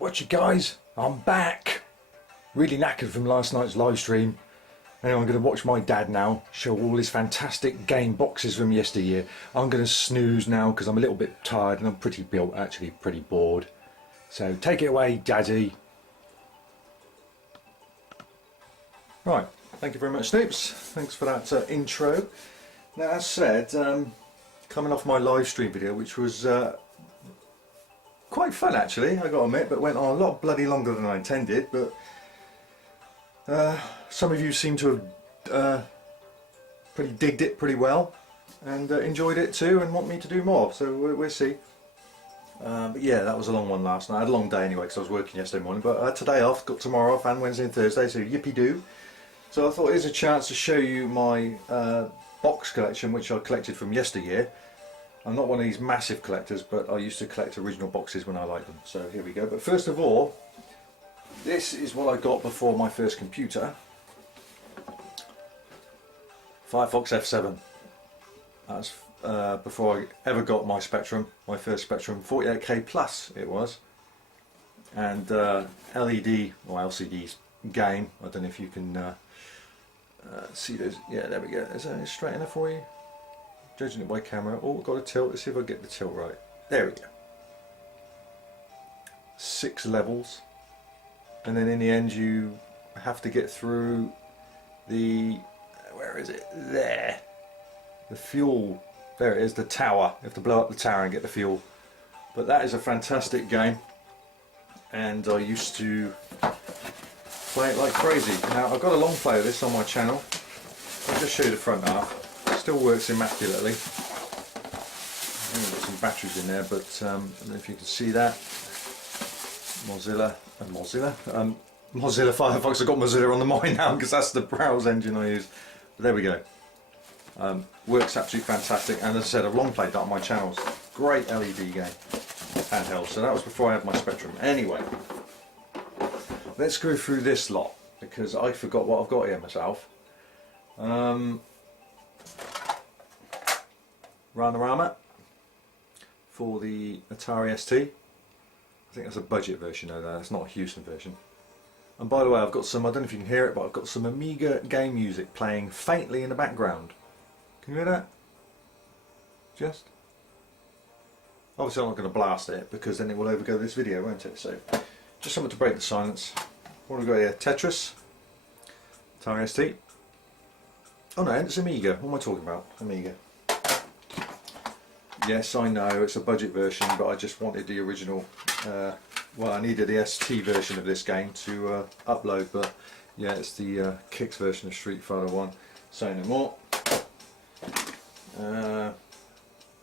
Watch it guys, I'm back. Really knackered from last night's live stream. Anyway, I'm going to watch my dad now, show all his fantastic game boxes from yesteryear. I'm going to snooze now because I'm a little bit tired and I'm pretty built, actually pretty bored. So take it away, Daddy. Right, thank you very much, Snoops. Thanks for that intro. Now, as said, coming off my live stream video, which was quite fun actually, I got to admit, but went on a lot bloody longer than I intended. But some of you seem to have pretty digged it pretty well and enjoyed it too, and want me to do more. So we'll see. But yeah, that was a long one last night. I had a long day anyway because I was working yesterday morning. But today off, got tomorrow off, and Wednesday and Thursday. So yippee doo. So I thought here's a chance to show you my box collection, which I collected from yesteryear. I'm not one of these massive collectors, but I used to collect original boxes when I liked them. So here we go. But first of all, this is what I got before my first computer. Firefox F7. That's before I ever got my Spectrum, my first Spectrum, 48K plus it was. And LED or LCD game. I don't know if you can see those. Yeah, there we go. Is that straight enough for you? Judging it by camera. Oh, got a tilt. Let's see if I get the tilt right. There we go. 6 levels, and then in the end you have to get through the, where is it? There. The fuel. There it is. The tower. You have to blow up the tower and get the fuel. But that is a fantastic game, and I used to play it like crazy. Now I've got a long play of this on my channel. I'll just show you the front half. Still works immaculately. I've got some batteries in there, but I don't know if you can see that. Mozilla Firefox. I've got Mozilla on the mind now because that's the browse engine I use. But there we go. Works absolutely fantastic, and as I said, I've long played that on my channels. Great LED game, handheld. So that was before I had my Spectrum. Anyway, let's go through this lot because I forgot what I've got here myself. Ranarama for the Atari ST. I think that's a budget version though, that's not a Houston version. And by the way, I've got some, I don't know if you can hear it, but I've got some Amiga game music playing faintly in the background. Can you hear that? Just? Obviously I'm not going to blast it because then it will overgo this video, won't it? So, just something to break the silence. What have we got here? Tetris. Atari ST. Oh no, it's Amiga. What am I talking about? Amiga. Yes, I know it's a budget version, but I just wanted the original. Well, I needed the ST version of this game to upload, but yeah, it's the Kicks version of Street Fighter 1. Say no more.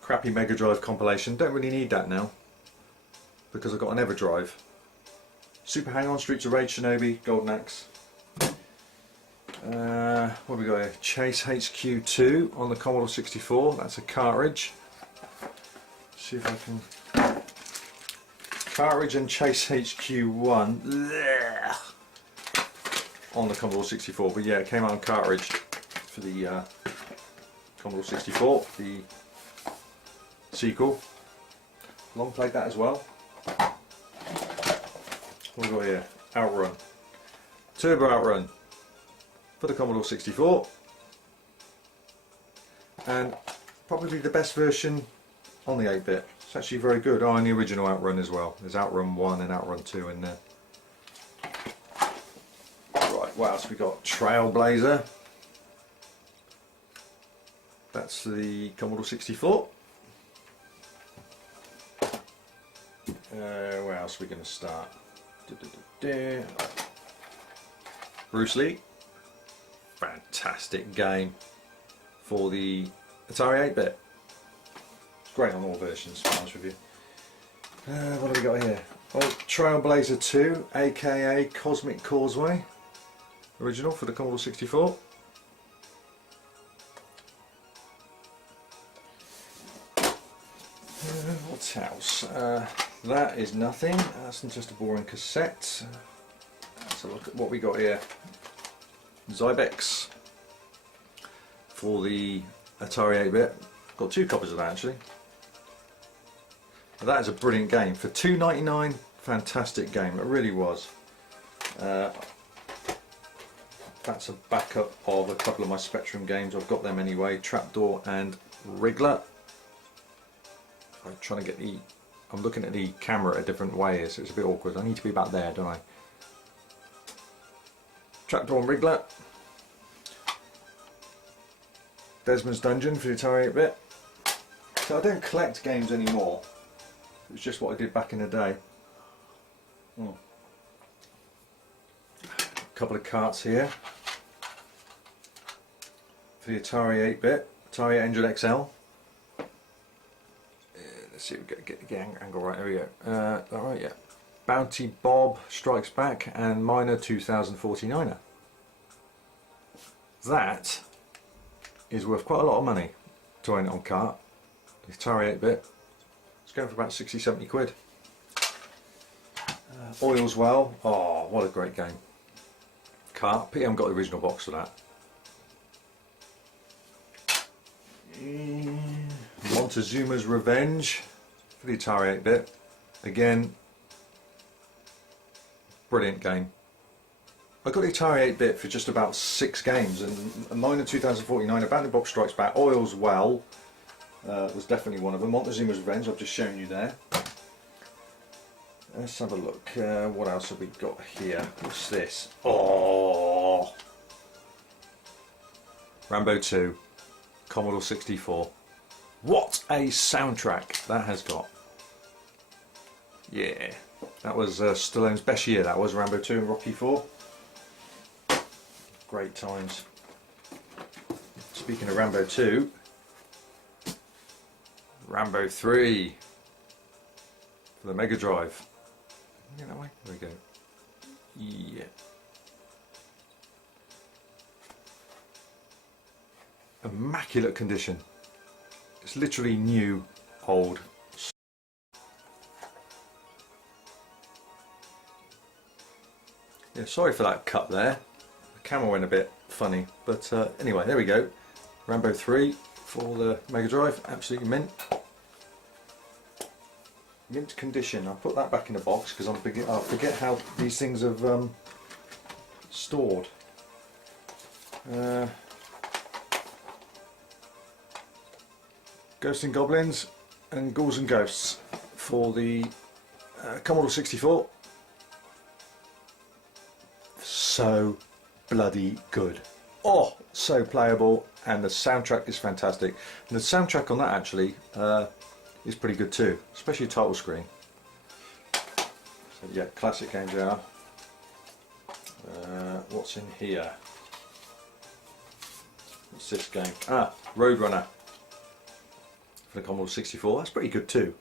Crappy Mega Drive compilation. Don't really need that now because I've got an EverDrive. Super Hang-On, Streets of Rage, Shinobi, Golden Axe. What have we got here? Chase HQ2 on the Commodore 64. That's a cartridge. See if I can. Cartridge and Chase HQ1 on the Commodore 64. But yeah, it came out on cartridge for the Commodore 64, the sequel. Long played that as well. What have we got here? Outrun. Turbo Outrun for the Commodore 64. And probably the best version on the 8-bit. It's actually very good. Oh, and the original Outrun as well. There's Outrun 1 and Outrun 2 in there. Right, what else we got? Trailblazer. That's the Commodore 64. Where else are we going to start? Bruce Lee. Fantastic game for the Atari 8-bit. Great on all versions, to be honest with you. What have we got here? Oh, Trailblazer 2, aka Cosmic Causeway. Original for the Commodore 64. What else? That is nothing. That's just a boring cassette. Let's have a look at what we got here. Zybex for the Atari 8-bit. Got 2 copies of that actually. That is a brilliant game. For $2.99 fantastic game. It really was. That's a backup of a couple of my Spectrum games. I've got them anyway. Trapdoor and Wriggler. I'm trying to get the... I'm looking at the camera a different way, so it's a bit awkward. I need to be back there, don't I? Trapdoor and Wriggler. Desmond's Dungeon for the Atari 8-bit. So I don't collect games anymore. It's just what I did back in the day. A couple of carts here for the Atari 8-bit, Atari 800 XL. Let's see if we get the angle right. There we go. Alright, yeah. Bounty Bob Strikes Back and Miner 2049er. That is worth quite a lot of money to own it on cart. The Atari 8-bit. It's going for about 60-70 quid. Oils Well. Oh, what a great game. Cart. Pity I haven't got the original box for that. Montezuma's Revenge for the Atari 8-bit. Again, brilliant game. I got the Atari 8-bit for just about 6 games, and Miner 2049, Bounty Bob Strikes Back, Oils Well was definitely one of them. Montezuma's Revenge, I've just shown you there. Let's have a look. What else have we got here? What's this? Oh, Rambo 2, Commodore 64. What a soundtrack that has got. Yeah, that was Stallone's best year. That was Rambo 2 and Rocky 4. Great times. Speaking of Rambo 2, Rambo 3 for the Mega Drive. Yeah, that way. There we go. Yeah. Immaculate condition. It's literally new, old. Yeah, sorry for that cut there. The camera went a bit funny, but anyway, there we go. Rambo 3 for the Mega Drive, absolutely mint. Mint condition. I'll put that back in the box because I'll forget how these things have stored. Ghosts and Goblins and Ghouls and Ghosts for the Commodore 64. So bloody good. Oh, so playable, and the soundtrack is fantastic. And the soundtrack on that actually is pretty good too, especially the title screen. So yeah, classic games they are. What's in here? What's this game? Ah, Roadrunner for the Commodore 64. That's pretty good too.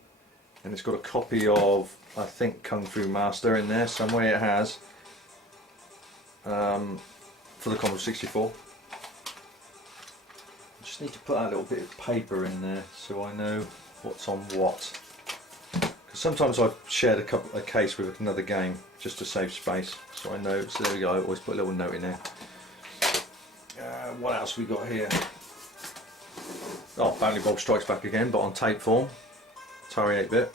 And it's got a copy of, I think, Kung Fu Master in there somewhere. It has. For the Commodore 64. I just need to put that little bit of paper in there so I know what's on what. Because sometimes I've shared a case with another game just to save space, so I know. So there we go. I always put a little note in there. What else we got here? Oh, Bounty Bob Strikes Back again, but on tape form. Atari 8-bit.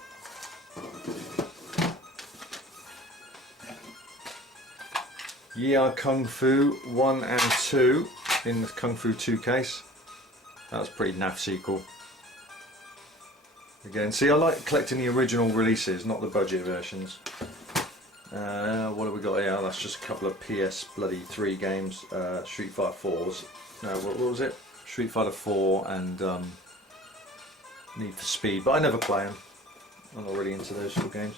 Yeah, Kung Fu 1 and 2 in the Kung Fu 2 case. That was a pretty naff sequel. Again, see, I like collecting the original releases, not the budget versions. What have we got here? That's just a couple of PS3 games. Street Fighter 4s. No, what was it? Street Fighter 4 and Need for Speed. But I never play them. I'm not really into those sort of games.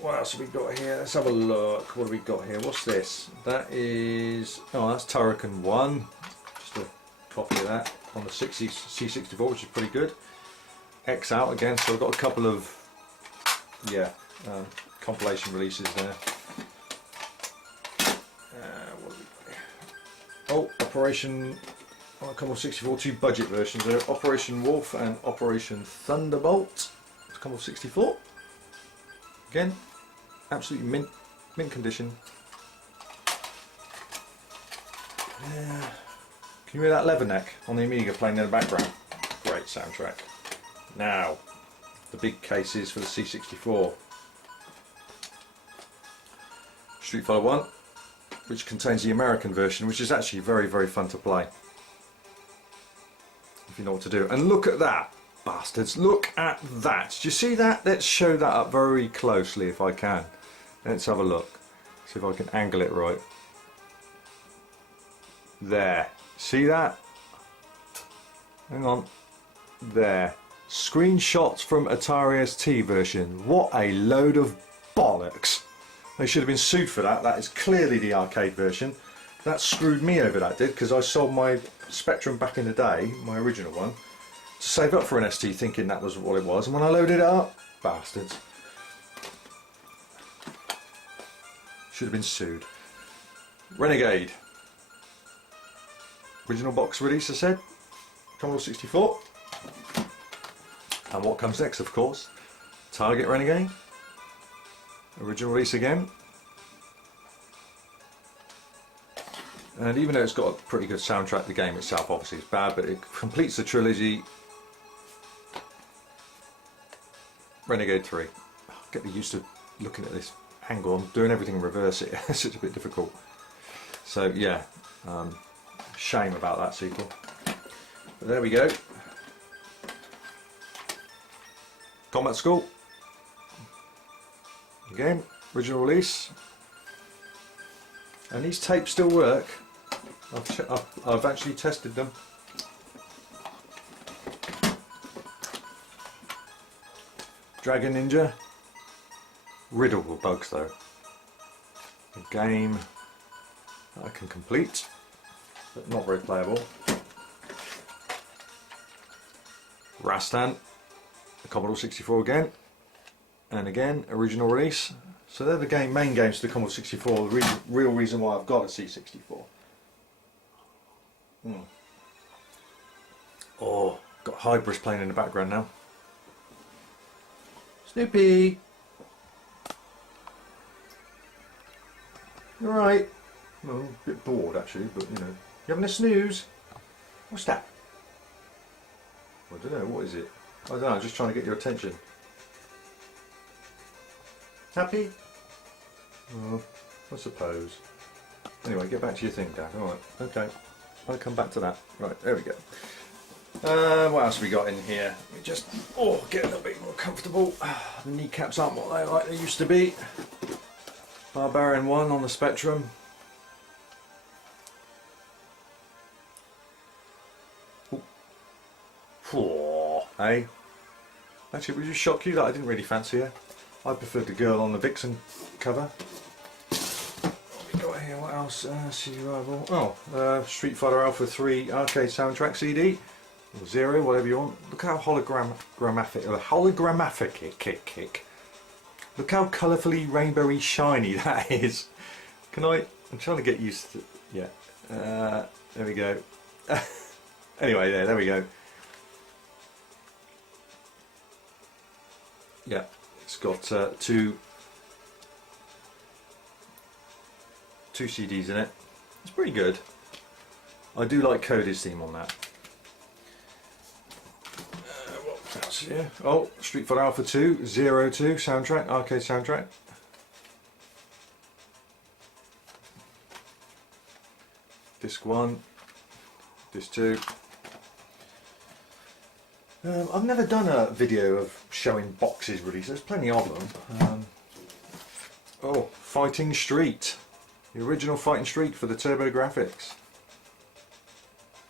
What else have we got here? Let's have a look. What have we got here? What's this? That is... Oh, that's Turrican 1. Just a copy of that on the C64, which is pretty good. X out again, so I've got a couple of... Yeah, compilation releases there. What have we got here? Oh, Operation... On a Commodore 64, 2 budget versions there. Operation Wolf and Operation Thunderbolt. Commodore 64. Again, absolutely mint condition. Yeah. Can you hear that Leatherneck on the Amiga playing in the background? Great soundtrack. Now, the big cases for the C64. Street Fighter 1, which contains the American version, which is actually very, very fun to play. If you know what to do. And look at that, bastards. Look at that. Do you see that? Let's show that up very closely if I can. Let's have a look. See if I can angle it right. There. See that? Hang on. There. Screenshots from Atari ST version. What a load of bollocks. They should have been sued for that. That is clearly the arcade version. That screwed me over, that did, because I sold my Spectrum back in the day, my original one, to save up for an ST thinking that was what it was, and when I loaded it up, bastards. Should have been sued. Renegade. Original box release, I said. Commodore 64. And what comes next, of course? Target Renegade. Original release again. And even though it's got a pretty good soundtrack, the game itself obviously is bad, but it completes the trilogy. Renegade 3. Get used to looking at this angle. I'm doing everything in reverse here. It's a bit difficult. So yeah, shame about that sequel. But there we go. Combat School. Again, original release. And these tapes still work. I've actually tested them. Dragon Ninja. Riddled with bugs though. A game that I can complete, but not very playable. Rastan. The Commodore 64 again. And again, original release. So they're the main games to the Commodore 64, the real reason why I've got a C64. Oh, got Hybris playing in the background now. Snoopy! You alright? Well, a bit bored actually, but you know. You having a snooze? What's that? I don't know, what is it? I don't know, I'm just trying to get your attention. Happy? Oh, I suppose. Anyway, get back to your thing, Dad. Alright, okay. I'll come back to that. Right, there we go. What else have we got in here? Let me just get a little bit more comfortable. The kneecaps aren't what they like they used to be. Barbarian 1 on the Spectrum. Hey? Actually, would you shock you that I didn't really fancy her? I preferred the girl on the Vixen cover. What we got here? What else? Street Fighter Alpha 3 arcade soundtrack CD. Or 0, whatever you want. Look how hologrammatic. Look how colourfully rainbowy shiny that is. Can I? I'm trying to get used to. Yeah. There we go. Anyway, there we go. Yeah. It's got two CDs in it. It's pretty good. I do like Cody's theme on that. What else here? Oh, Street Fighter Alpha 2, 02 soundtrack, arcade soundtrack. Disc 1, Disc 2. I've never done a video of showing boxes really, so there's plenty of them. Fighting Street. The original Fighting Street for the TurboGrafx.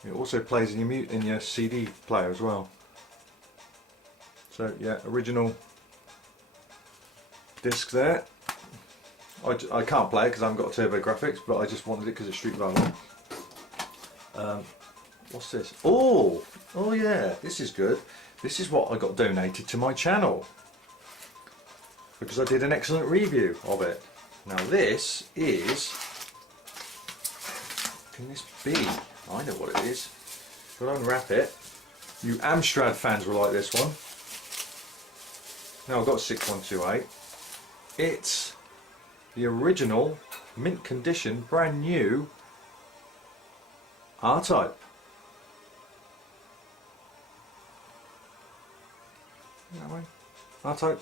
It also plays in your CD player as well. So yeah, original disc there. I can't play it because I haven't got a TurboGrafx, but I just wanted it because it's Street Fighter 1. What's this? Oh yeah, this is good. This is what I got donated to my channel because I did an excellent review of it. Now this is, what can this be? I know what it is. Got to unwrap it. You Amstrad fans will like this one. Now I've got 6128. It's the original mint condition, brand new R-Type. That way. R-Type.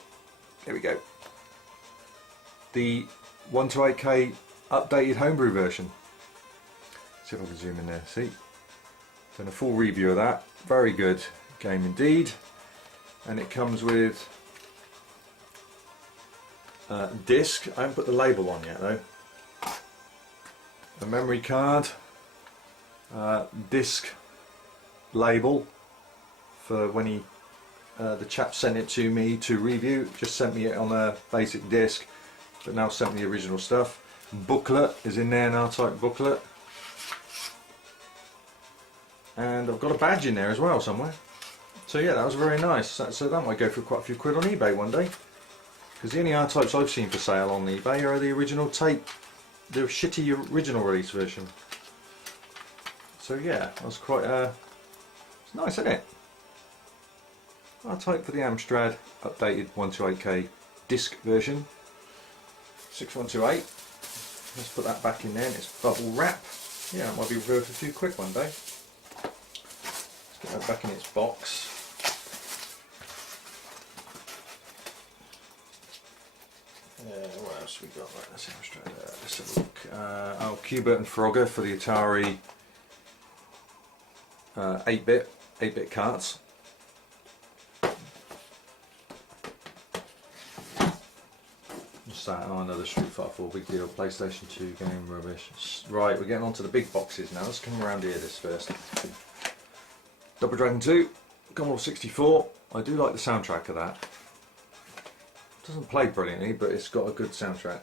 There we go. The 1 to 8K updated homebrew version. See if I can zoom in there, see? Done a full review of that. Very good game indeed. And it comes with disc. I haven't put the label on yet though. A memory card, disc label for when he, the chap sent it to me to review. Just sent me it on a basic disc, but now sent me the original stuff. Booklet is in there, an R-Type booklet. And I've got a badge in there as well somewhere. So yeah, that was very nice. So that might go for quite a few quid on eBay one day. Because the only R-Types I've seen for sale on eBay are the original tape, the shitty original release version. So yeah, that was quite it's nice, isn't it? R-Type for the Amstrad, updated 1 to 8K disc version. 6128. Let's put that back in there and it's bubble wrap. Yeah, it might be worth a few quid one day. Let's get that back in its box. What else we got? Right, let's have a look. Oh, Qbert and Frogger for the Atari 8-bit carts. What's that? Oh, another Street Fighter 4, big deal. PlayStation 2 game, rubbish. Right, we're getting on to the big boxes now. Let's come around here this first. Double Dragon 2, Commodore 64. I do like the soundtrack of that. Doesn't play brilliantly, but it's got a good soundtrack.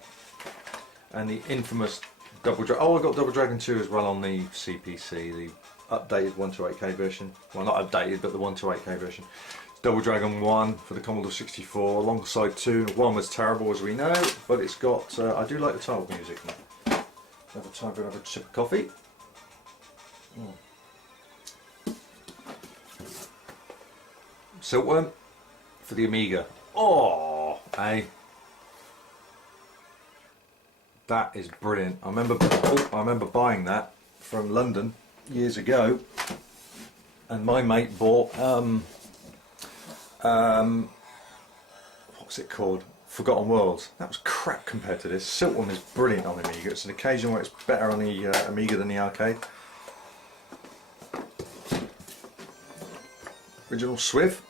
And the infamous Double Dragon. Oh, I got Double Dragon 2 as well on the CPC, the updated 1 to 8K version. Well, not updated, but the 1 to 8K version. Double Dragon 1 for the Commodore 64, alongside 2. 1 was terrible, as we know, but it's got. I do like the title music. Another time for another sip of coffee. Silkworm for the Amiga. Oh, hey, that is brilliant. I remember buying that from London years ago, and my mate bought what's it called? Forgotten Worlds. That was crap compared to this. Silkworm is brilliant on the Amiga. It's an occasion where it's better on the Amiga than the arcade. Original Swiv.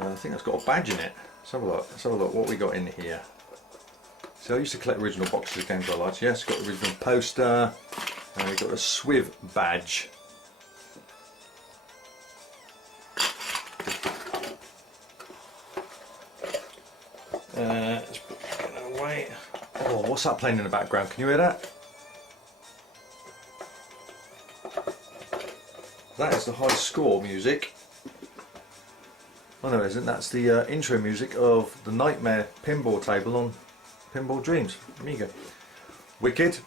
I think that's got a badge in it. Let's have a look. Let's have a look what we got in here. So I used to collect original boxes of games I liked. Yes, got the original poster, and we got a Swiv badge. Let's put that away. Oh, what's that playing in the background? Can you hear that? That is the high score music. Oh no, it isn't. That's the intro music of the Nightmare pinball table on Pinball Dreams Amiga. Wicked.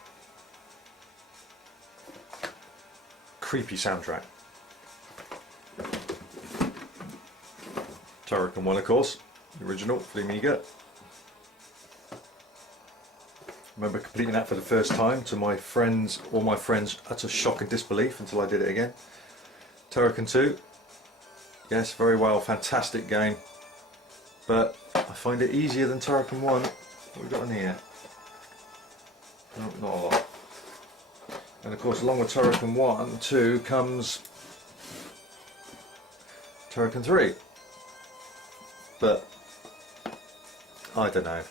Creepy soundtrack. Turrican 1, of course, the original for the Amiga. Remember completing that for the first time, to my friends, all my friends' utter shock and disbelief until I did it again. Turrican 2. Yes, very well, fantastic game, but I find it easier than Turrican 1. What have we got in here? No, not a lot. And of course, along with Turrican 1 and 2 comes Turrican 3. But I don't know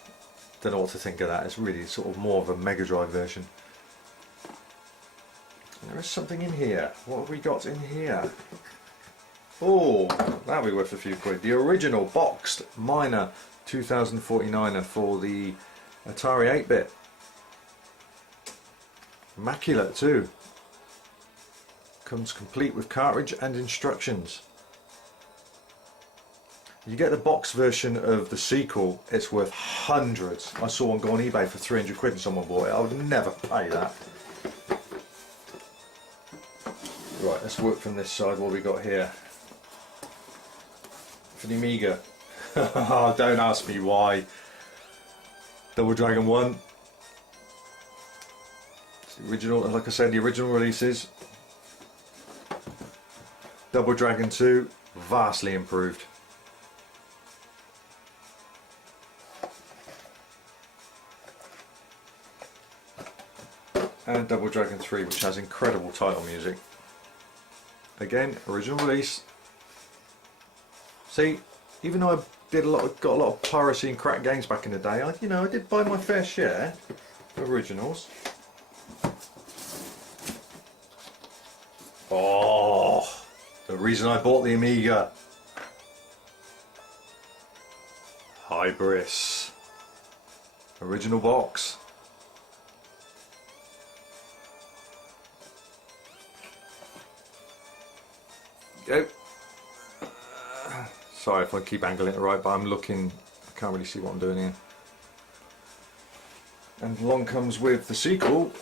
what to think of that. It's really sort of more of a Mega Drive version. And there is something in here. What have we got in here? Oh, that'll be worth a few quid. The original boxed Miner 2049er for the Atari 8-bit. Immaculate too. Comes complete with cartridge and instructions. You get the box version of the sequel, it's worth hundreds. I saw one go on eBay for 300 quid and someone bought it. I would never pay that. Right, let's work from this side. What have we got here? For the Amiga. Oh, don't ask me why. Double Dragon 1. It's the original, like I said, the original releases. Double Dragon 2, vastly improved. and Double Dragon 3, which has incredible title music. Again, original release. See, even though I got a lot of piracy and crack games back in the day, I did buy my fair share of originals. Oh, the reason I bought the Amiga. Hybris. Original box. Go. Sorry if I keep angling it right, but I'm looking, I can't really see what I'm doing here. And along comes with the sequel,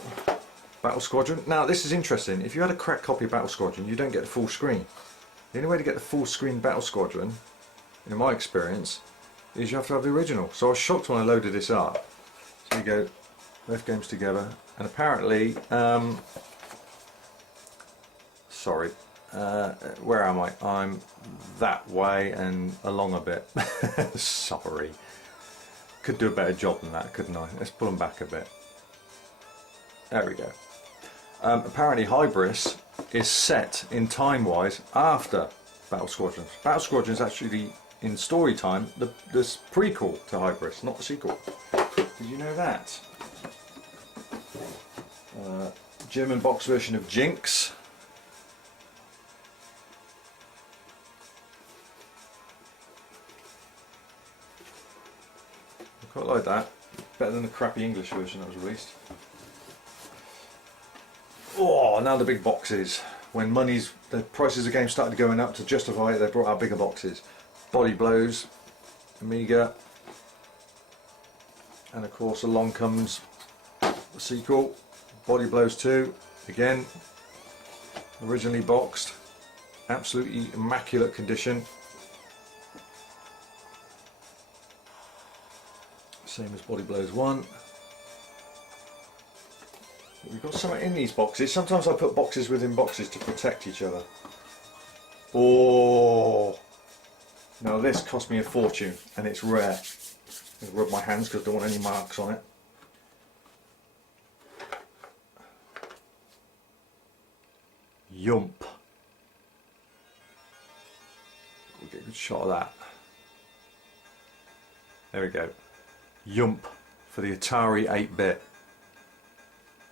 Battle Squadron. Now this is interesting, if you had a cracked copy of Battle Squadron, you don't get the full screen. The only way to get the full screen Battle Squadron, in my experience, is you have to have the original. So I was shocked when I loaded this up. So you go, both games together, and apparently, sorry, where am I? I'm that way and along a bit. Sorry. Could do a better job than that, couldn't I? Let's pull them back a bit. There we go. Apparently Hybris is set in time-wise after Battle Squadrons. Battle Squadron is actually, in story time, the prequel to Hybris, not the sequel. Did you know that? German box version of Jinx. I quite like that. Better than the crappy English version that was released. Oh, now the big boxes. When the prices of games started going up to justify it, they brought out bigger boxes. Body Blows, Amiga, and of course along comes the sequel, Body Blows 2, again, originally boxed, absolutely immaculate condition. Same as Body Blows 1. We've got something in these boxes. Sometimes I put boxes within boxes to protect each other. Oh! Now this cost me a fortune and it's rare. I'm going to rub my hands because I don't want any marks on it. Yump. We'll get a good shot of that. There we go. Yump for the Atari 8-bit.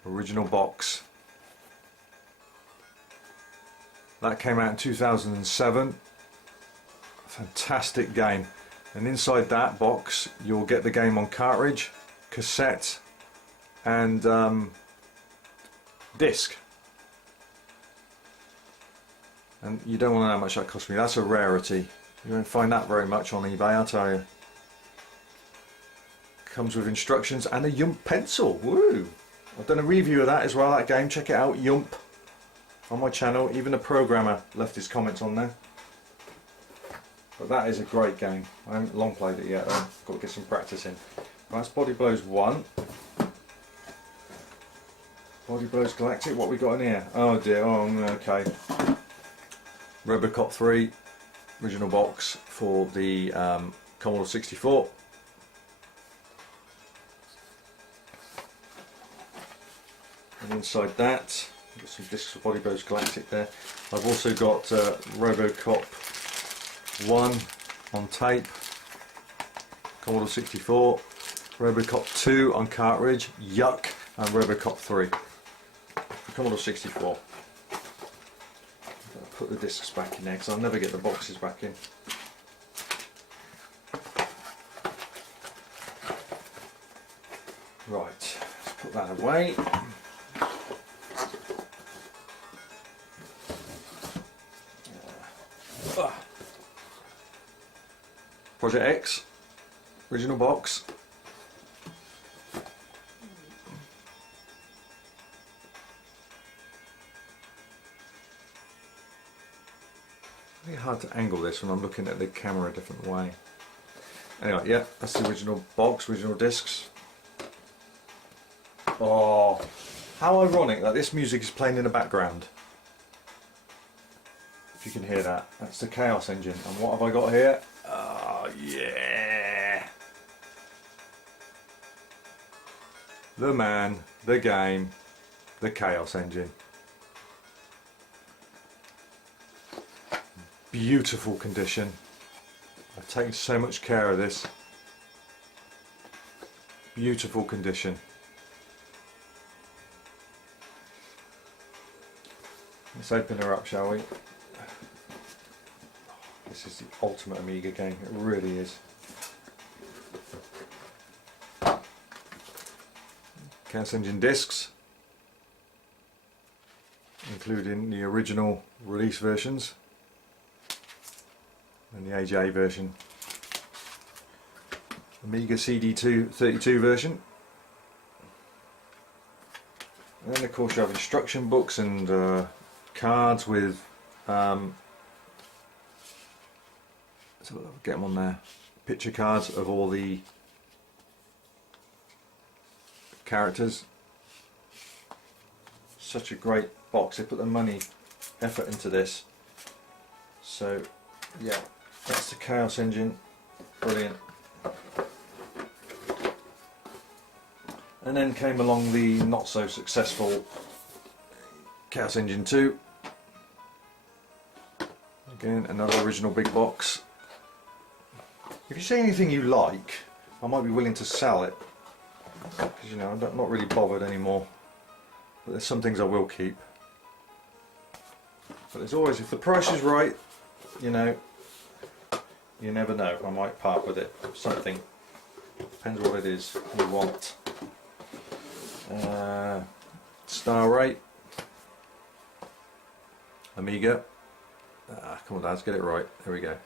Original box. That came out in 2007. Fantastic game. And inside that box you'll get the game on cartridge, cassette and disc. And you don't want to know how much that cost me. That's a rarity. You won't find that very much on eBay, I'll tell you. Comes with instructions and a Yump pencil. Woo! I've done a review of that as well, that game. Check it out, Yump, on my channel. Even the programmer left his comments on there. But that is a great game. I haven't long played it yet though. Got to get some practice in. Right, that's Body Blows 1. Body Blows Galactic, what we got in here? Oh dear, oh okay. Robocop 3, original box for the Commodore 64. And inside that, got some discs of Body Blows Galactic there. I've also got Robocop 1 on tape, Commodore 64, Robocop 2 on cartridge, Yuck, and Robocop 3 for Commodore 64. I'll put the discs back in there because I'll never get the boxes back in. Right, let's put that away. Project X, original box. Really hard to angle this when I'm looking at the camera a different way. Anyway, yeah, that's the original box, original discs. Oh, how ironic that this music is playing in the background. If you can hear that, that's the Chaos Engine. And what have I got here? Oh yeah! The man, the game, the Chaos Engine. Beautiful condition. I've taken so much care of this. Beautiful condition. Let's open her up, shall we? This is the ultimate Amiga game, it really is. Chaos Engine discs, including the original release versions and the AJ version. Amiga CD32 version. And then of course you have instruction books and cards with so I'll get them on there. Picture cards of all the characters. Such a great box. They put the money, effort into this. So yeah, that's the Chaos Engine. Brilliant. And then came along the not so successful Chaos Engine 2. Again, another original big box. If you see anything you like, I might be willing to sell it, because you know I'm not really bothered anymore. But there's some things I will keep. But there's always, if the price is right, you know, you never know. I might part with it. Something depends what it is you want. Star rate, Amiga. Come on, lads, get it right. There we go.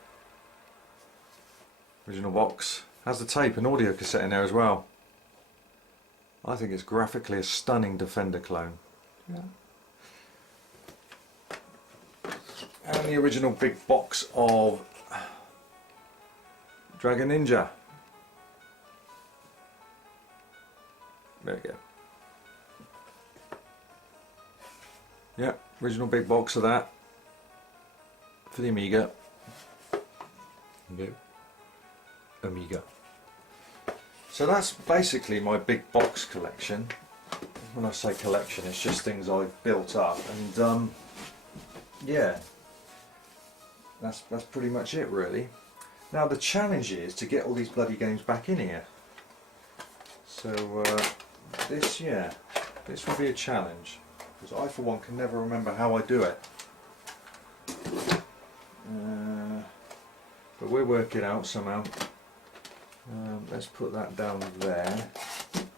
Original box. Has the tape and audio cassette in there as well. I think it's graphically a stunning Defender clone. Yeah. And the original big box of Dragon Ninja. There we go. Yeah, original big box of that for the Amiga. No. Amiga. So that's basically my big box collection. When I say collection, it's just things I've built up, and yeah, that's pretty much it really. Now the challenge is to get all these bloody games back in here. So this will be a challenge, because I for one can never remember how I do it. But we'll work it out somehow. Let's put that down there.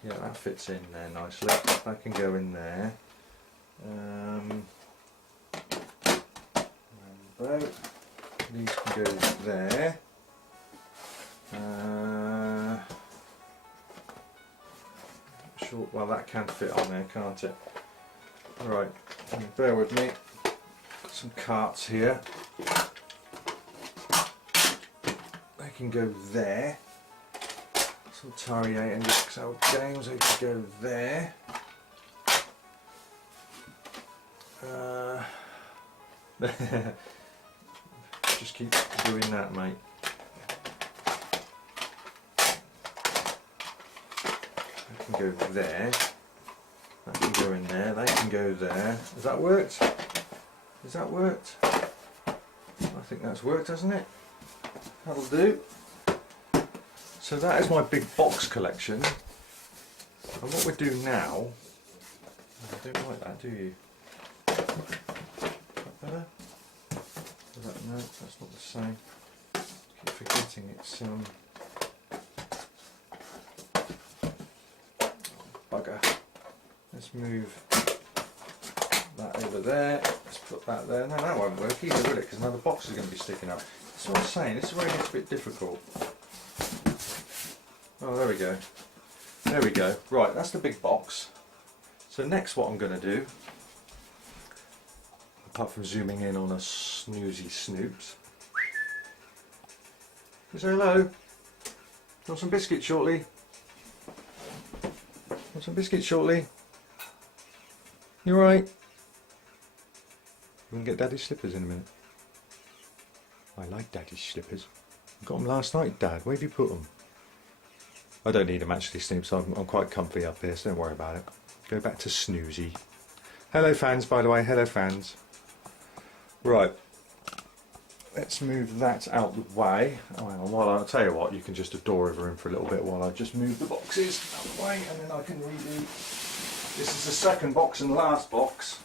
Yeah, that fits in there nicely. That can go in there. These can go there. Sure, well that can fit on there, can't it? Right, bear with me. Got some carts here. They can go there. Some Atari 800 XL games, they can go there. Just keep doing that, mate. That can go there. That can go in there. They can go there. Has that worked? Has that worked? I think that's worked, hasn't it? That'll do. So that is my big box collection. And what we do now, I don't like that, do you? Is that better? Is that, no, that's not the same. I keep forgetting it's bugger. Let's move that over there. Let's put that there. No, that won't work either, will it? Because now the box is going to be sticking up. That's what I'm saying. This is where it gets a bit difficult. Oh, there we go. There we go. Right, that's the big box. So next what I'm going to do, apart from zooming in on a snoozy snoops, is say hello. Want some biscuits shortly? Want some biscuits shortly? You alright? We can get Daddy's slippers in a minute. I like Daddy's slippers. Got them last night, Dad. Where have you put them? I don't need them actually, Snoops. I'm quite comfy up here, so don't worry about it. Go back to Snoozy. Hello fans, by the way, hello fans. Right, let's move that out the way. Oh, hang on, well, I'll tell you what, you can just adore over him for a little bit while I just move the boxes out the way, and then I can redo. This is the second box and last box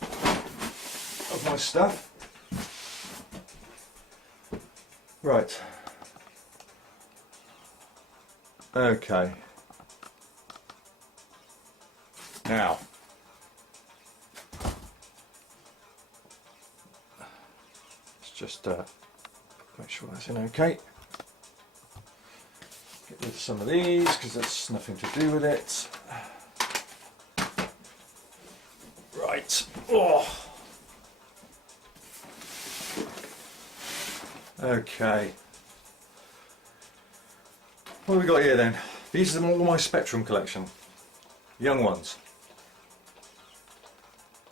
of my stuff. Right. Okay. Now, let's just make sure that's in okay. Get rid of some of these because that's nothing to do with it. Right. Oh. Okay. What have we got here then? These are all my Spectrum collection. Young ones.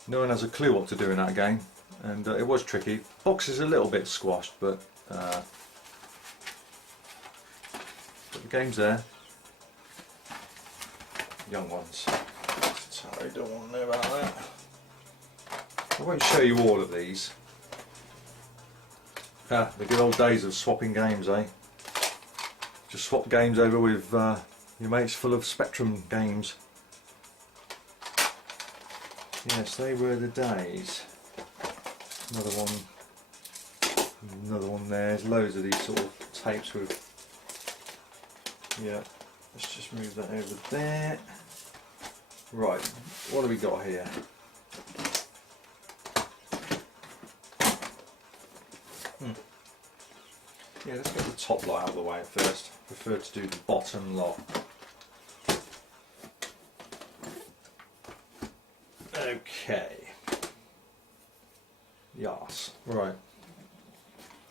No one has a clue what to do in that game, and it was tricky. Box is a little bit squashed, but the game's there. Young ones. Sorry, don't want to know about that. I won't show you all of these. Ah, the good old days of swapping games, eh? Just swap games over with your mates full of Spectrum games. Yes, they were the days. Another one there. There's loads of these sort of tapes with. Yeah, let's just move that over there. Right, what do we got here? Yeah, let's get the top lot out of the way first. I prefer to do the bottom lot. Okay. Yes. Right.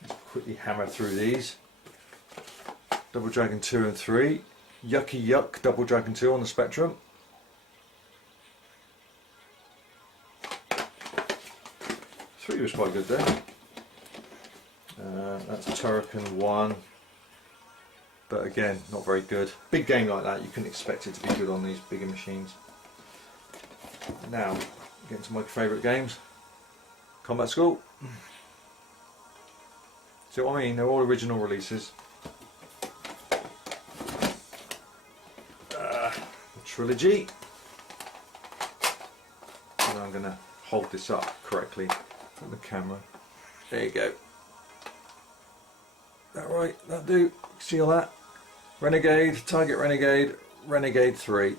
Let's quickly hammer through these. Double Dragon 2 and 3. Yucky Yuck Double Dragon 2 on the Spectrum. Three was quite good there. That's Turrican 1. But again, not very good. Big game like that, you couldn't expect it to be good on these bigger machines. Now, getting to my favourite games. Combat School. See what I mean? They're all original releases. The trilogy. And I'm going to hold this up correctly on the camera. There you go. That right? That do? See all that? Renegade, Target Renegade, Renegade 3.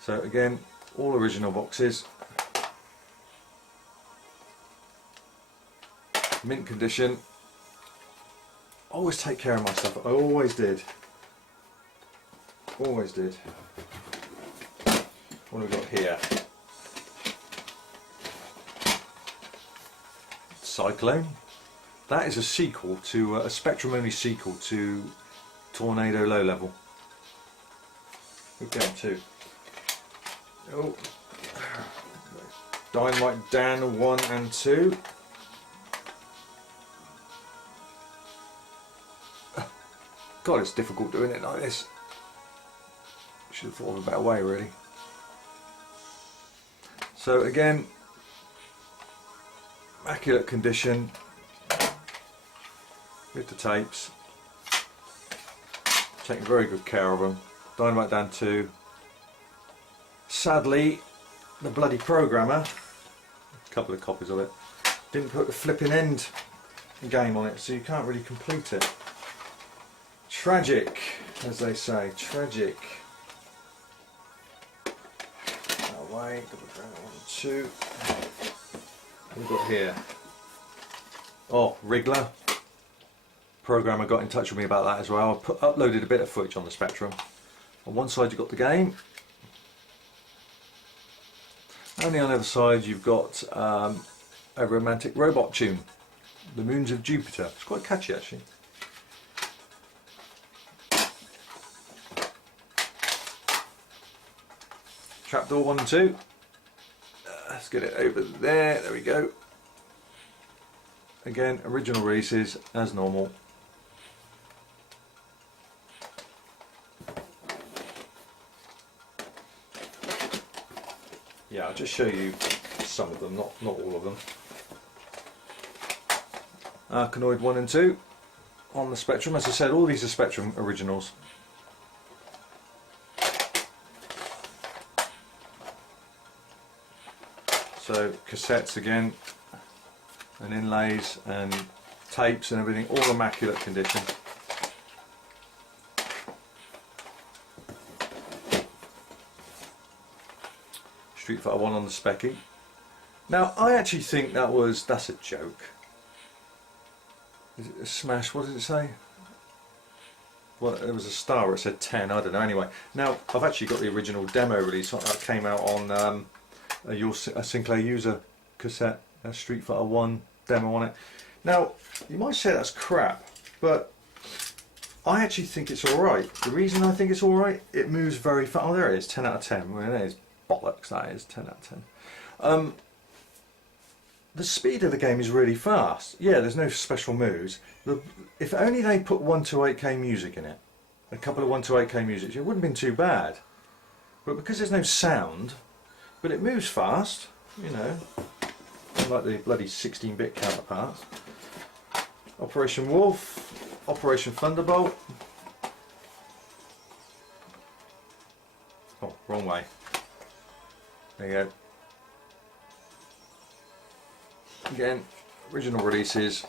So again, all original boxes. Mint condition. Always take care of my stuff. I always did. Always did. What have we got here? Cyclone. That is a sequel to a Spectrum only sequel to Tornado Low Level. Good game too. Oh, Dynamite Dan 1 and 2. God, it's difficult doing it like this. Should have thought of a better way, really. So again, immaculate condition with the tapes. Taking very good care of them. Dynamite Dan 2. Sadly, the bloody programmer, a couple of copies of it, didn't put the flipping end game on it, so you can't really complete it. Tragic, as they say, tragic. That way, double dragon 1 and 2. What have we got here? Oh, Wriggler. Programmer got in touch with me about that as well. I uploaded a bit of footage on the Spectrum. On one side you've got the game, and on the other side you've got a romantic robot tune, The Moons of Jupiter. It's quite catchy actually. Trapdoor 1 and 2. Let's get it over there, there we go. Again, original releases as normal. yeah, I'll just show you some of them, not all of them. Arkanoid 1 and 2 on the Spectrum. As I said, all these are Spectrum originals. So cassettes again, and inlays and tapes and everything, all immaculate condition. Street Fighter 1 on the Specky. Now I actually think that's a joke. Is it a smash? What did it say? Well, there was a star where it said 10, I don't know. Anyway, now I've actually got the original demo release that came out on a Sinclair user cassette, a Street Fighter 1 demo on it. Now, you might say that's crap, but I actually think it's alright. The reason I think it's alright, it moves very fast. Oh, there it is, 10 out of 10. Well, that is bollocks, that is 10 out of 10. The speed of the game is really fast. Yeah, there's no special moves. If only they put 128k music in it, a couple of 128k music, it wouldn't have been too bad. But because there's no sound, but it moves fast, you know, like the bloody 16-bit counterparts. Operation Wolf, Operation Thunderbolt. Oh, wrong way. There you go. Again, original releases. Is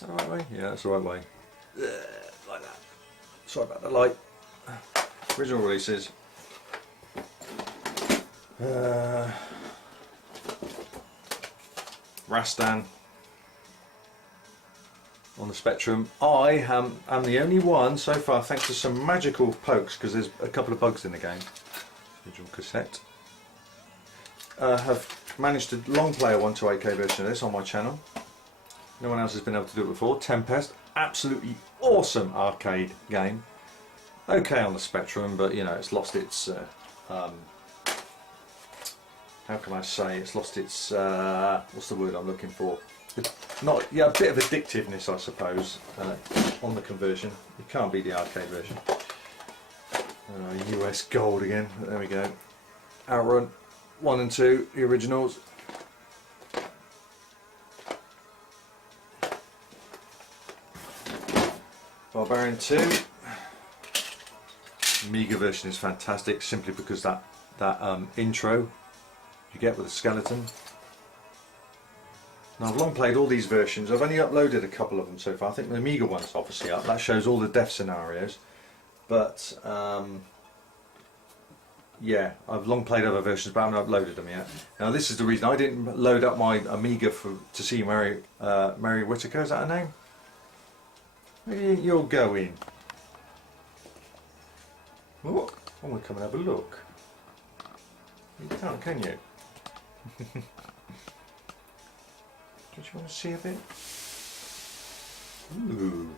that the right way? Yeah, that's the right way. Like that. Sorry about the light. Original releases. Rastan on the Spectrum. I am the only one so far, thanks to some magical pokes, because there's a couple of bugs in the game. Original cassette. Have managed to long play a 128k version of this on my channel. No one else has been able to do it before. Tempest, absolutely awesome arcade game. Okay on the Spectrum, but you know, it's lost its how can I say, it's lost its what's the word I'm looking for? Not, yeah, a bit of addictiveness, I suppose, on the conversion. It can't be the arcade version. US Gold again. There we go. Outrun 1 and 2, the originals. Barbarian 2. Amiga version is fantastic, simply because that intro you get with the skeleton. Now I've long played all these versions. I've only uploaded a couple of them so far. I think the Amiga one's obviously up. That shows all the death scenarios. But yeah, I've long played other versions, but I haven't uploaded them yet. Now this is the reason I didn't load up my Amiga to see Mary Whittaker. Is that her name? Where do you think you're going? Look, I'm going to come and have a look. You can't, can you? Don't you want to see a bit? Ooh.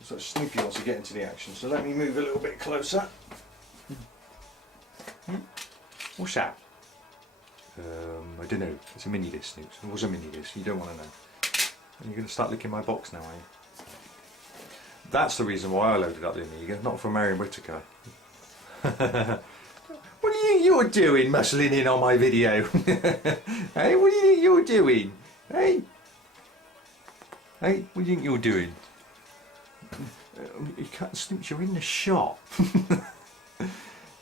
Looks like Snoopy wants to get into the action, so let me move a little bit closer. What's that? I don't know. It's a mini disc, Snoops. It was a mini disc. You don't want to know. You're going to start licking my box now, are you? That's the reason why I loaded up the Amiga, not for Mary Whittaker. What do you think you're doing, muscling in on my video? Hey, what do you think you're doing? Hey? Hey, what do you think you're doing? You can't, Snoops, you're in the shop.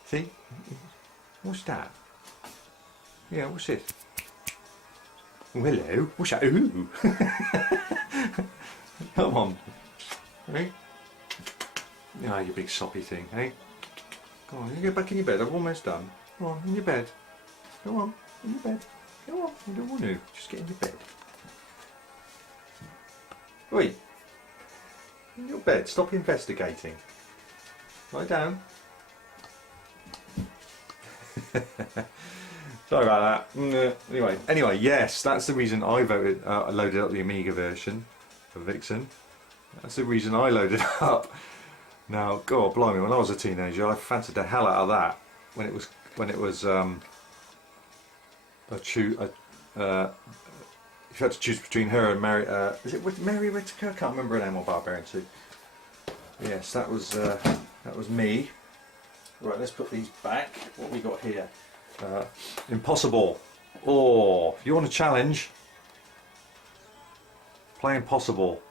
See? What's that? Yeah, what's this? Oh, hello. What's that? Ooh. Come on. Hey? Ah, you big soppy thing, hey? Go on, you get back in your bed, I'm almost done. Go on, in your bed. Go on, in your bed. Go on, you don't want to. Just get in your bed. Oi! In your bed, stop investigating. Lie down. Sorry about that. Anyway, yes, that's the reason I voted. I loaded up the Amiga version of Vixen. That's the reason I loaded up. Now, God blimey, when I was a teenager, I fancied the hell out of that. When it was you had to choose between her and Mary. Is it Mary Whittaker? I can't remember her name on Barbarian 2. Yes, that was me. Right, let's put these back. What we got here? Impossible. Oh, you want a challenge? Play Impossible.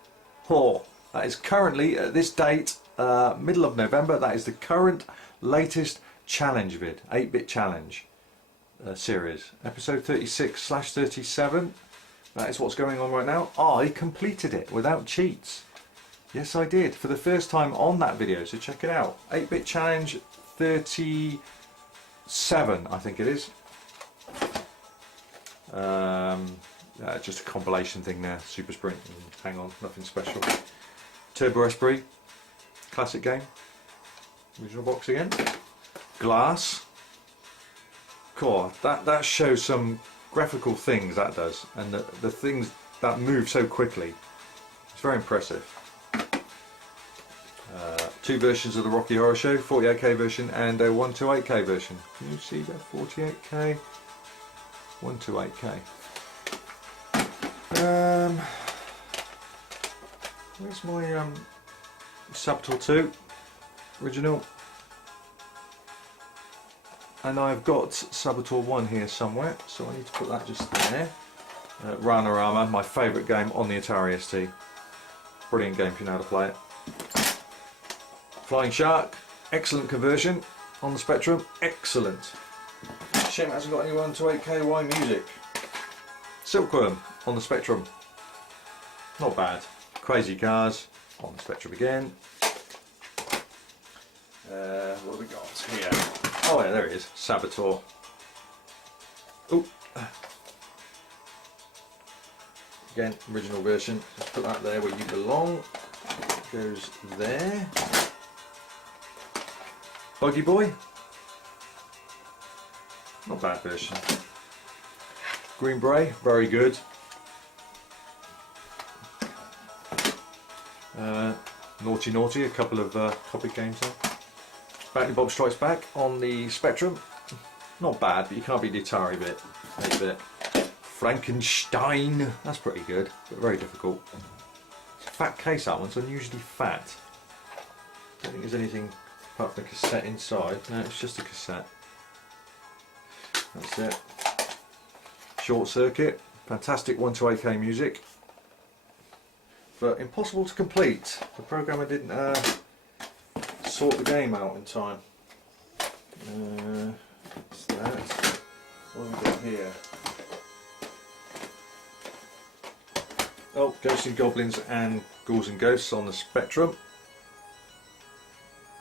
Oh, that is currently, at this date, middle of November, that is the current latest challenge vid, 8-bit challenge series. Episode 36/37. That is what's going on right now. I completed it without cheats. Yes, I did, for the first time on that video, so check it out. 8-bit challenge 37, I think it is. Just a compilation thing there. Super Sprint and Hang On, nothing special. Turbo Esprit, classic game. Original box again. Glass. God, that shows some graphical things, that does, and the things that move so quickly. It's very impressive. 2 versions of the Rocky Horror Show, 48K version and a 128K version. Can you see that? 48K, 128K. Where's my Saboteur 2 original? And I've got Saboteur 1 here somewhere, so I need to put that just there. Rana-Rama, my favourite game on the Atari ST. Brilliant game if you know how to play it. Flying Shark, excellent conversion on the Spectrum, excellent. Shame it hasn't got any 128KY music. Silkworm on the Spectrum, not bad. Crazy Cars on the Spectrum again. What have we got here? Oh yeah, there it is, Saboteur. Oh, again, original version. Let's put that there where you belong. Goes there. Buggy Boy, not bad version. Green Beret, very good. Naughty Naughty, a couple of copy games there. Battley Bob Strikes Back on the Spectrum, not bad, but you can't beat the Atari bit. 8-bit. Frankenstein, that's pretty good, but very difficult. It's a fat case, that one, it's unusually fat. I don't think there's anything apart from the cassette inside. No, it's just a cassette. That's it. Short Circuit, fantastic 128K music. But impossible to complete. The programmer didn't sort the game out in time. What's that? What have we got here? Oh, Ghosts and Goblins and Ghouls and Ghosts on the Spectrum.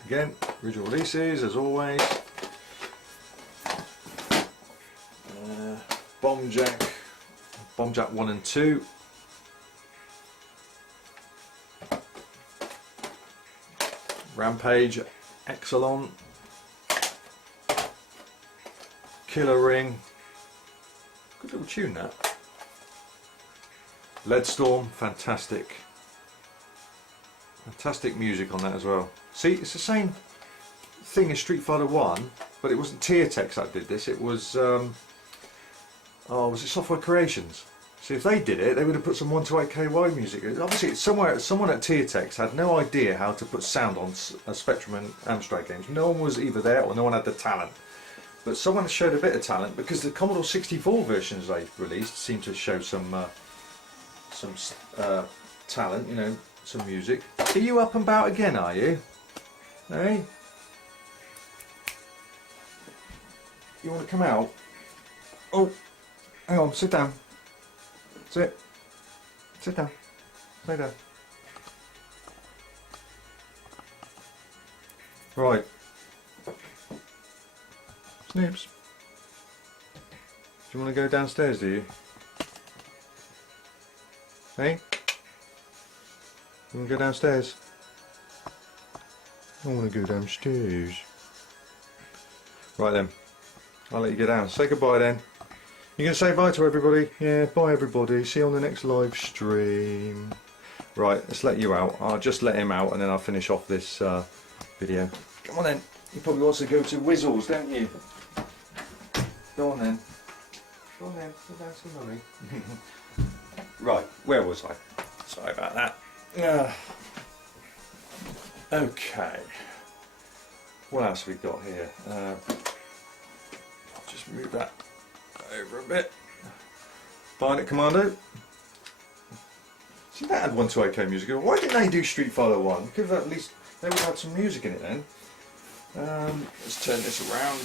Again, original releases as always. Bomb Jack 1 and 2. Rampage, Exelon, Killer Ring, good little tune that. Leadstorm, fantastic music on that as well. See, it's the same thing as Street Fighter 1, but it wasn't Teartex that did this, it was, was it Software Creations? See, if they did it, they would have put some 128KY music. Obviously, someone at Teartex had no idea how to put sound on Spectrum and Amstrad games. No one was either there or no one had the talent. But someone showed a bit of talent because the Commodore 64 versions they released seem to show some talent, you know, some music. Are you up and about again, are you? Hey? You want to come out? Oh, hang on, sit down. Sit. Sit down. Lay down. Right. Snoops. Do you want to go downstairs, do you? Hey? You want to go downstairs? I want to go downstairs. Right then. I'll let you get down. Say goodbye then. You gonna say bye to everybody? Yeah, bye everybody. See you on the next live stream. Right, let's let you out. I'll just let him out and then I'll finish off this video. Come on then. He probably wants to go to Whizzles, don't you? Go on then. Go on then. Sit down to mummy. Right, where was I? Sorry about that. Okay. What else have we got here? I'll just move that over a bit. Bionic Commando. See, that had 1 to 8K music. Why didn't they do Street Fighter 1? Because at least they would have had some music in it then. Let's turn this around.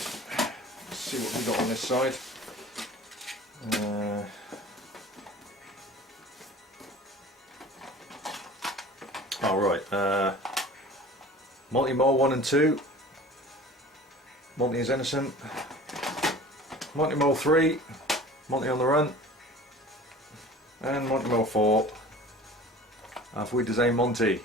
Let's see what we got on this side. Alright, Monty Mole 1 and 2. Monty is Innocent. Monty Mole 3. Monty on the Run. And Monty Mole 4. Have we designed Monty?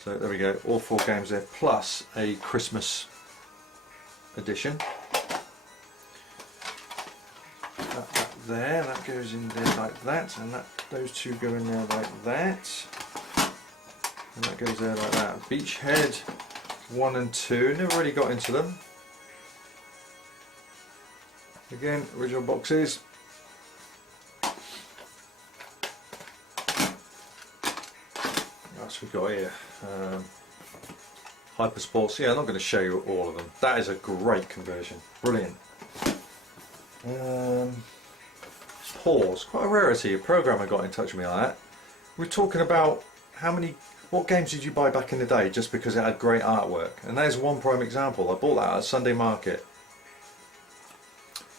So there we go, all 4 games there, plus a Christmas edition. That there, that goes in there like that, and those 2 go in there like that. And that goes there like that. Beachhead 1 and 2, never really got into them. Again, original boxes. What else we got here? Hyper Sports. Yeah, I'm not going to show you all of them. That is a great conversion. Brilliant. Pause. Quite a rarity. A programmer got in touch with me on that. We're talking about what games did you buy back in the day just because it had great artwork? And there's one prime example. I bought that at Sunday Market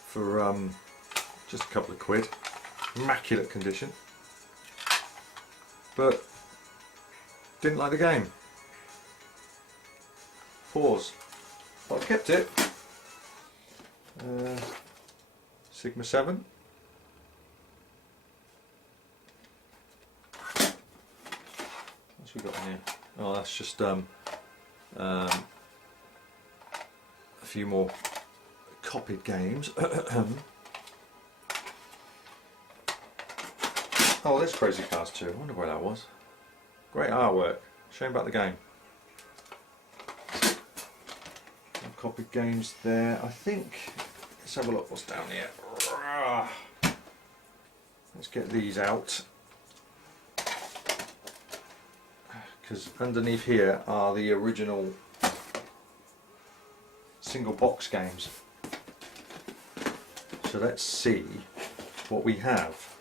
for just a couple of quid. Immaculate condition. But didn't like the game. Pause. But I kept it. Sigma 7. What's we got in here? Oh, that's just a few more copied games. Oh, there's Crazy Cars 2. I wonder where that was. Great artwork. Shame about the game. Copied games there. I think. Let's have a look what's down here. Let's get these out. Because underneath here are the original single box games. So let's see what we have.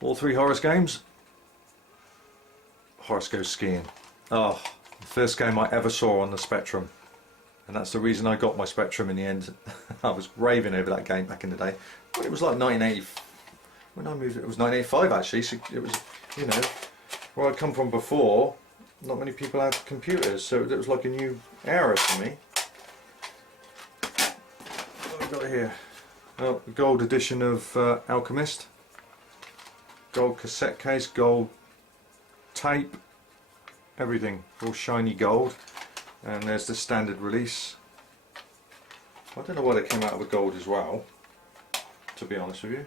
All 3 Horace games. Horace Goes Skiing. Oh, the first game I ever saw on the Spectrum. And that's the reason I got my Spectrum in the end. I was raving over that game back in the day. Well, it was like 1980. When I moved it was 1985 actually. So it was, you know, where I'd come from before, not many people had computers. So it was like a new era for me. What have we got here? Oh, the gold edition of Alchemist. Gold cassette case, gold tape, everything, all shiny gold. And there's the standard release. I don't know why they came out with gold as well, to be honest with you.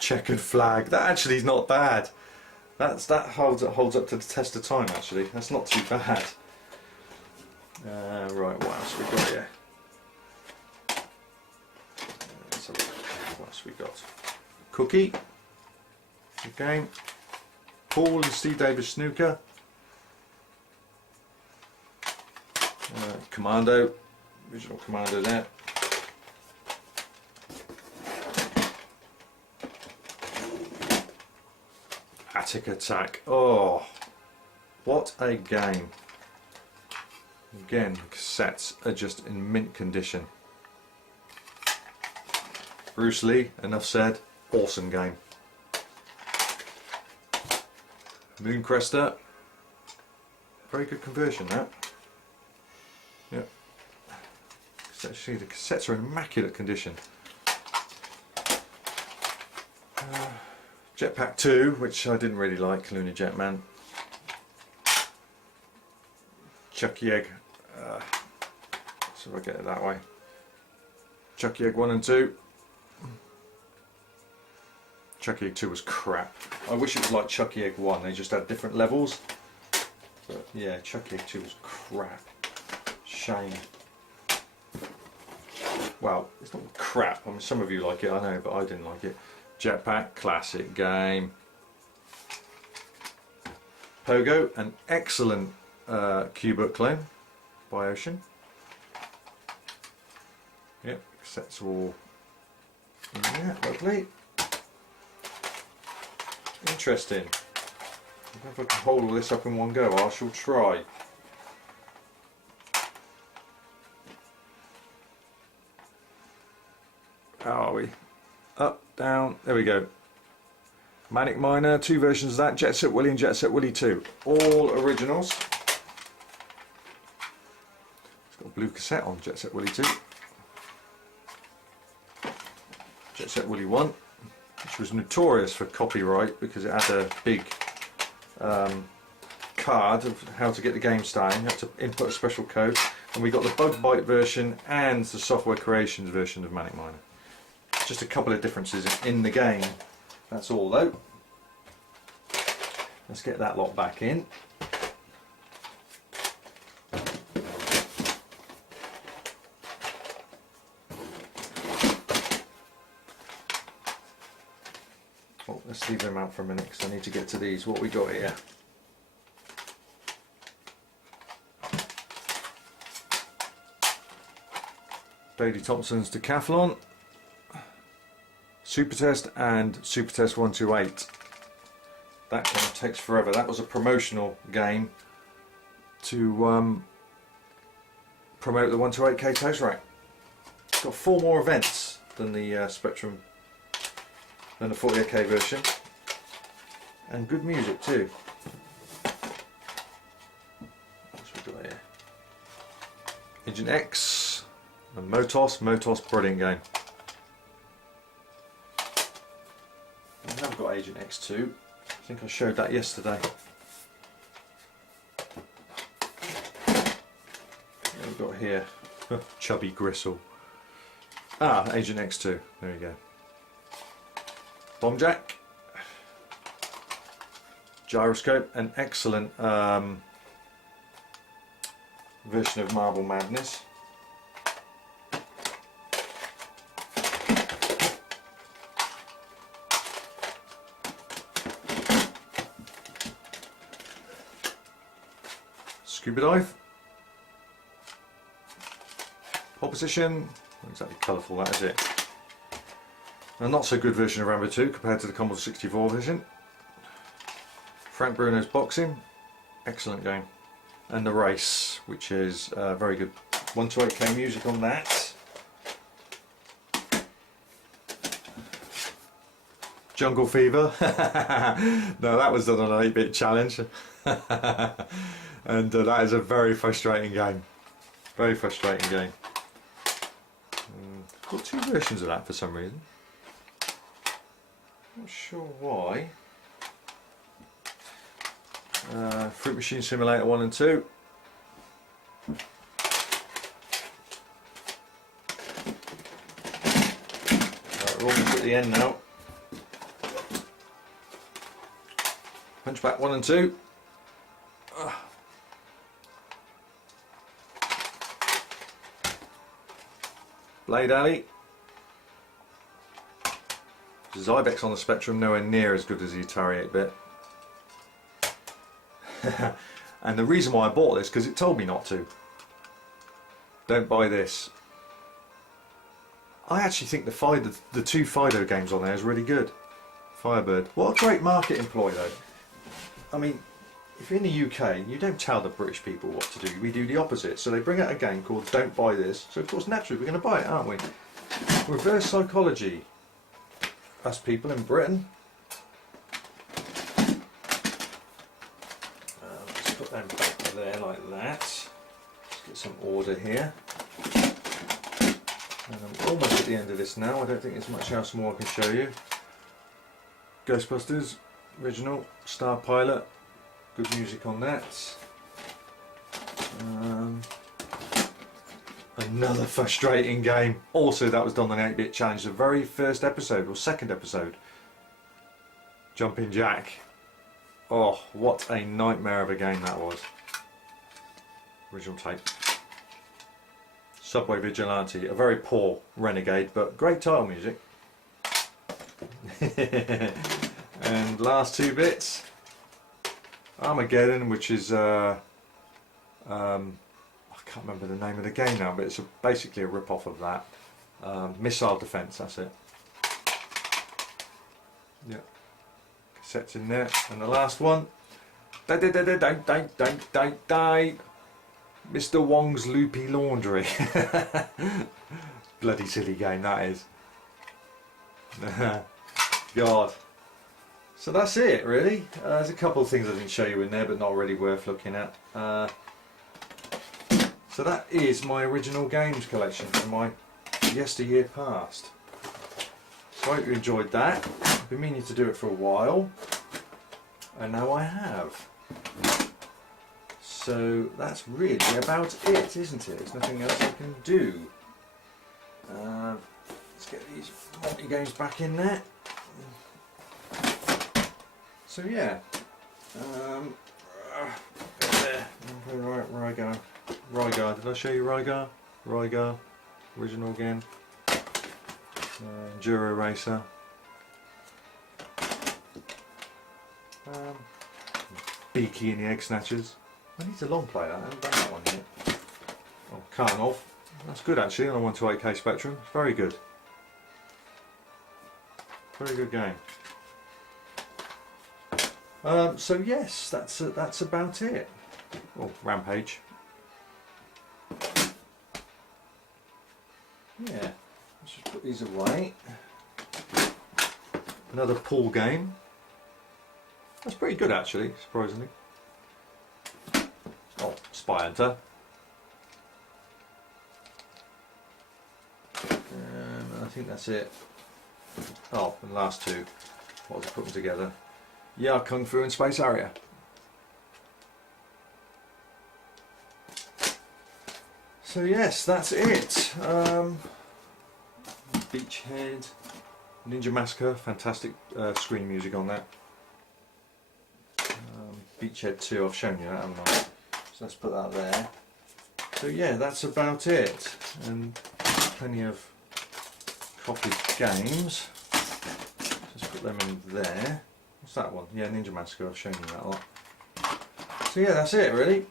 Checkered flag, that actually is not bad. That holds up to the test of time actually, that's not too bad. Right, what else we got here? Let's have a look. What else we got? Cookie. Again, Paul and Steve Davis snooker. Commando, original Commando there. Attic Attack. Oh, what a game. Again, the cassettes are just in mint condition. Bruce Lee, enough said, awesome game. Mooncrester, very good conversion that. Yep. Actually, the cassettes are in immaculate condition. Jetpack 2, which I didn't really like, Lunar Jetman. Chucky Egg, so if I get it that way. Chucky Egg 1 and 2. Chucky Egg 2 was crap. I wish it was like Chucky Egg 1, they just had different levels. But yeah, Chucky Egg 2 was crap. Shame. well, it's not crap. I mean, some of you like it, I know, but I didn't like it. Jetpack, classic game. Pogo, an excellent Q-Book clone by Ocean. Yep, sets all. Yeah, lovely. Interesting. I don't know if I can hold all this up in one go. I shall try. How are we? Up, down, there we go. Manic Miner, 2 versions of that, Jet Set Willy and Jet Set Willy 2. All originals. It's got a blue cassette on Jet Set Willy 2. Jet Set Willy 1, which was notorious for copyright because it had a big card of how to get the game starting. You had to input a special code. And we got the Bug Bite version and the Software Creations version of Manic Miner. Just a couple of differences in the game. That's all though. Let's get that lot back in. Oh, let's leave them out for a minute because I need to get to these. What we got here? Bailey Thompson's Decathlon, Super Test and Super Test 128. That kind of takes forever. That was a promotional game to promote the 128K toast rack. It's got 4 more events than the Spectrum, than the 48K version, and good music too. What's we got here? Agent X and Motos, brilliant game. I have got Agent X2. I think I showed that yesterday. What have we got here? Chubby Gristle. Ah, Agent X2. There you go. Bomb Jack. Gyroscope. An excellent version of Marble Madness. Scuba Dive. Pole Position. Not exactly colourful, that is it. A not so good version of Rambo 2 compared to the Commodore 64 version. Frank Bruno's Boxing. Excellent game. And The Race, which is very good. 128K music on that. Jungle Fever. No, that was done on an 8-bit challenge. And that is a very frustrating game. Very frustrating game. I've got 2 versions of that for some reason. Not sure why. Fruit Machine Simulator 1 and 2. Right, we're almost at the end now. Hunchback 1 and 2. Blade Alley. Zybex on the Spectrum, nowhere near as good as the Atari 8-bit. And the reason why I bought this, because it told me not to. Don't buy this. I actually think the 2 Fido games on there is really good. Firebird. What a great marketing ploy though. I mean, if you're in the UK, you don't tell the British people what to do. We do the opposite. So they bring out a game called Don't Buy This. So of course, naturally, we're going to buy it, aren't we? Reverse psychology. Us people in Britain. Let's put them back there like that. Let's get some order here. And I'm almost at the end of this now. I don't think there's much else more I can show you. Ghostbusters, original, Star Pilot. Good music on that. Another frustrating game. Also, that was done on the 8-bit challenge, the very first episode, or second episode. Jumping Jack. Oh, what a nightmare of a game that was. Original tape. Subway Vigilante, a very poor Renegade, but great title music. And last two bits, Armageddon, which is I can't remember the name of the game now, but it's basically a rip-off of that. Missile defense, that's it. Yeah, cassettes in there, and the last one, Mr. Wong's Loopy Laundry. Bloody silly game that is. God. So that's it really. There's a couple of things I didn't show you in there, but not really worth looking at. So that is my original games collection from my yesteryear past. So I hope you enjoyed that. I've been meaning to do it for a while, and now I have. So that's really about it, isn't it? There's nothing else I can do. Let's get these multi-games back in there. So yeah. Rygar, did I show you Rygar? Rygar, original again. Enduro Racer. Beaky and the Egg Snatchers. I need to long play that, I haven't done that one yet. Oh, Karnov. That's good actually on a 128K Spectrum. It's very good. Very good game. So yes, that's about it. Oh, Rampage. Yeah, let's just put these away. Another pool game. That's pretty good actually, surprisingly. Oh, Spy Hunter. I think that's it. Oh, and last two. What was I putting together? Yeah, Kung Fu and Space Harrier. So yes, that's it. Beachhead, Ninja Massacre, fantastic screen music on that. Beachhead 2, I've shown you that, haven't I? So let's put that there. So yeah, that's about it. And plenty of copied games. Just put them in there. What's that one? Yeah, Ninja Massacre, I've shown you that lot. So yeah, that's it really.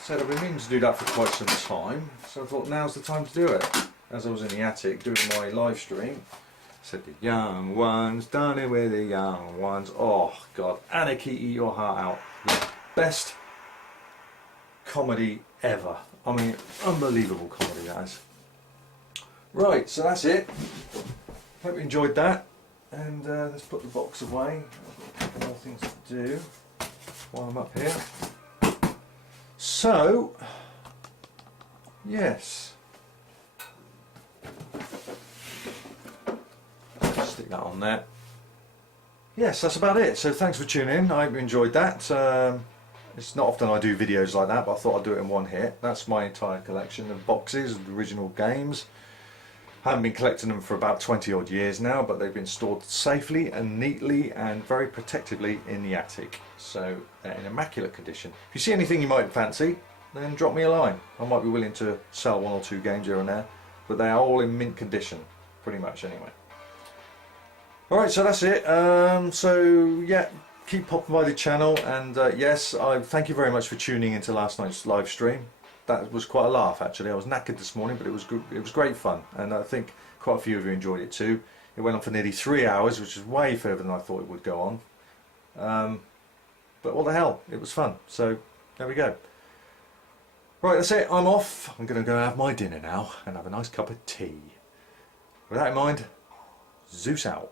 Said I've been meaning to do that for quite some time, so I thought now's the time to do it. As I was in the attic doing my live stream, I said the young ones, done it with the young ones. Oh God, Anarchy, eat your heart out. The best comedy ever. I mean, unbelievable comedy that is. Right, so that's it. Hope you enjoyed that, and let's put the box away. I've got a couple more things to do while I'm up here. So, yes, stick that on there. Yes, that's about it. So thanks for tuning in. I hope you enjoyed that. It's not often I do videos like that, but I thought I'd do it in one hit. That's my entire collection of boxes of original games. I haven't been collecting them for about 20 odd years now, but they've been stored safely and neatly and very protectively in the attic. So they're in immaculate condition. If you see anything you might fancy, then drop me a line. I might be willing to sell one or two games here and there, but they are all in mint condition, pretty much anyway. Alright, so that's it. So yeah, keep popping by the channel, and yes, I thank you very much for tuning into last night's live stream. That was quite a laugh actually. I was knackered this morning, but it was good. It was great fun, and I think quite a few of you enjoyed it too. It went on for nearly 3 hours, which is way further than I thought it would go on. But what the hell, it was fun. So there we go. Right, that's it. I'm off. I'm going to go and have my dinner now and have a nice cup of tea. With that in mind, Zeus out.